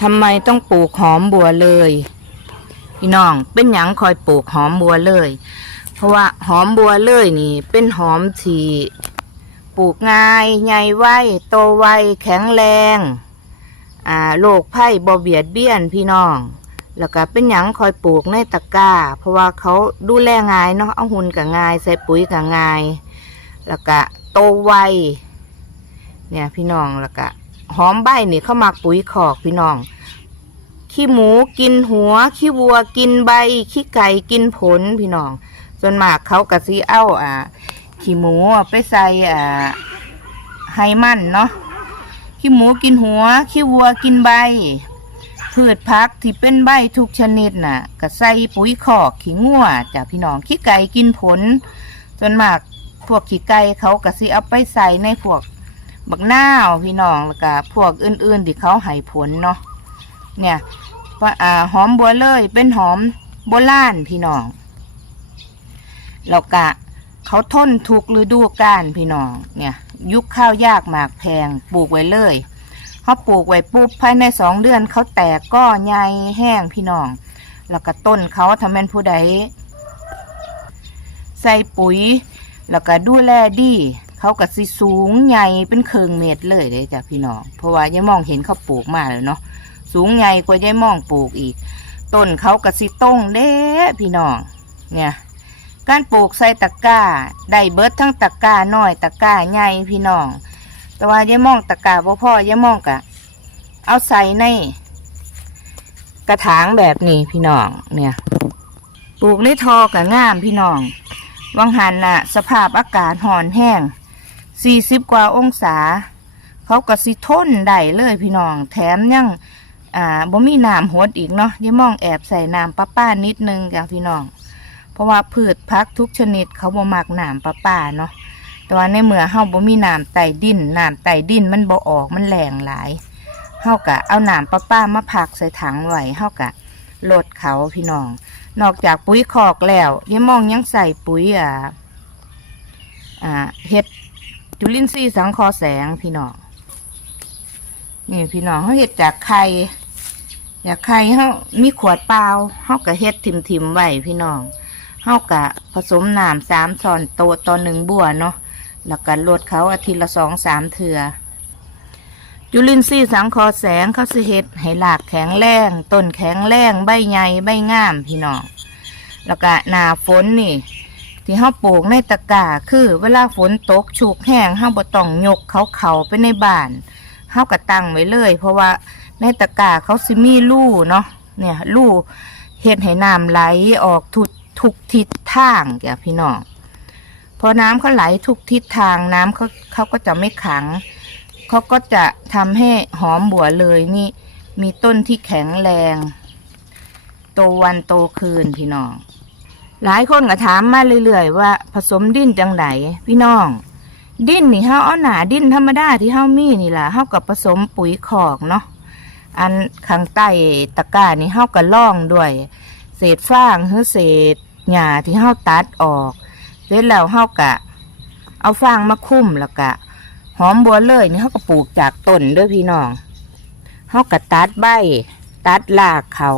ทำไมต้องปลูกหอมบัวเลยพี่น้องเป็นหยังคอยปลูกหอมบัวเลย เพราะว่าหอมบัวเลยนี่ เป็นหอมที่ปลูกง่ายใหญ่ไวโตไวแข็งแรงอ่าโรคไผ่บ่เบียดเบี้ยนพี่น้อง แล้วก็เป็นหยังคอยปลูกในตะกร้า เพราะว่าเขาดูแลง่ายเนาะเอาหุ่นกับง่าย ใส่ปุ๋ยกับง่าย แล้วก็โตไวเนี่ยพี่น้องแล้วก็ หอมใบนี่เข้ามาปุ๋ยขอกพี่น้อง ขี้หมูกินหัว ขี้วัวกินใบ ขี้ไก่กินผลพี่น้องส่วนมากเขากะซีเอ้าอ่าขี้หมูไปใส่อ่าไฮมันเนาะขี้หมูกินหัว ขี้วัวกินใบ พืชพักที่เป็นใบทุกชนิดน่ะก็ใส่ปุ๋ยขอกขี้งัวจ้ะพี่น้องขี้ไก่กินผลส่วนมากพวกขี้ไก่เขาก็สิเอาไปใส่ในพวก บักหน้าพี่น้องแล้วก็พวกอื่นๆที่เขาให้ผลเนาะเนี่ยว่าอ่าหอมบัวเลยเป็นหอมโบราณพี่น้องแล้วก็เขาทนทุกฤดูกาลพี่น้องเนี่ย ยุคข้าวยากหมากแพงปลูกไว้เลยเขาปลูกไว้ปุ๊บภายในสองเดือนเขาแตกก็ใหญ่แห้งพี่น้อง แล้วก็ต้นเขาทำเป็นผู้ใดใส่ปุ๋ย แล้วก็ดูแลดี เขาก็สิสูงใหญ่เป็นเคืองเม็ดเลยเลยจ้ะพี่น้อง เพราะว่ายายมองเห็นเขาปลูกมาแล้วเนาะ สูงใหญ่กว่ายายมองปลูกอีก ต้นเขาก็สิต้งเด้พี่น้อง เนี่ย การปลูกใส่ตะกร้า ได้เบิดทั้งตะกร้าน้อยตะกร้าใหญ่พี่น้อง แต่ว่ายายมองตะกร้าบ่พ่อยายมองกะ เอาใส่ใน กระถางแบบนี้พี่น้อง เนี่ย ปลูกในทอกับงามพี่น้อง วังหันน่ะ สภาพอากาศห่อนแห้ง สี่สิบกว่าองศา เขาก็สิทนได้เลยพี่น้อง แถมยังอ่าบ่มีน้ำหดอีกเนาะยายมองแอบใส่น้ำป้าป้านิดนึงจ้ะพี่น้อง เพราะว่าพืชพักทุกชนิดเขาบ่มักน้ำป้าป้าเนาะแต่ว่าในเมื่อเฮาบ่มีน้ำไต่ดินน้ำไต่ดินมันบ่ออกมันแรงหลายเฮากะเอาน้ำป้าป้ามาพักใส่ถังไว้เฮากะลดเขาพี่น้อง นอกจากปุ๋ยคอกแล้วยายมองยังใส่ปุ๋ยอ่าอ่าเห็ด จุลินทรีย์สังคอแสงพี่น้องนี่พี่น้องเขาเห็ดจากไข่จากไข่เขามีขวดเปล่าเขากะเฮ็ดทิมทิมไว้พี่น้องเขากะผสมน้ำสามช้อนโตต่อหนึ่งบัวเนาะแล้วก็ลดเขาอาทิตย์ละสองสามเถื่อจุลินทรีย์สังคอแสงเขาสิเฮ็ดให้หลากแข็งแรงต้นแข็งแรงใบใหญ่ใบงามพี่น้องแล้วก็หนาฝนนี่ ที่เขาปลูกในตะกร้าคือเวลาฝนตกชุกแห้งเขาบ่ต้องยกเขาเขาไปในบ้านเฮากระตั้งไว้เลย เพราะว่าในตะกร้าเขาสิมีรูเนาะเนี่ยรูเฮ็ดให้น้ำไหลออกทุกทุกทิศทางแกพี่น้องพอน้ำเขาไหลทุกทิศทางน้ำเขาเขาก็จะไม่ขังเขาก็จะทำให้หอมบัวเลยนี่ มีต้นที่แข็งแรง โตวันโตคืนพี่น้อง หลายคนก็ถามมาเรื่อยๆว่า ผสมดินจังไดพี่น้อง ดินนี่เฮาเอาหนาดินธรรมดาที่เฮามีนี่ล่ะเฮากับผสมปุ๋ยขอกเนาะอันข้างใต้ตะกร้านี่เฮาก็ล่องด้วย เศษฟางหรือเศษหญ้าที่เฮาตัดออกเสร็จแล้วเฮากะ เอาฟางมาคุ้มแล้วกะ หอมบัวเลยนี่เฮาก็ปลูกจากต้นด้วยพี่น้องเฮากะตัดใบ ตัดรากเขา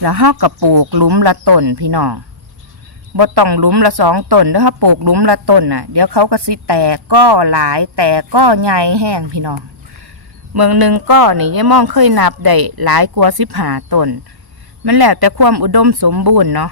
แล้วเฮาก็ปลูกหลุมละต้นพี่น้อง บ่ต้องหลุมละสองต้นเด้อถ้าปลูกหลุมละต้นน่ะ เดี๋ยวเขาก็สิแตกก็หลายแตกก็ใหญ่แห้งพี่น้องเมืองหนึ่งก็นี่ยายมองเคยนับได้หลายกว่าสิบหาต้นมันแล้วแต่ความอุดมสมบูรณ์เนาะ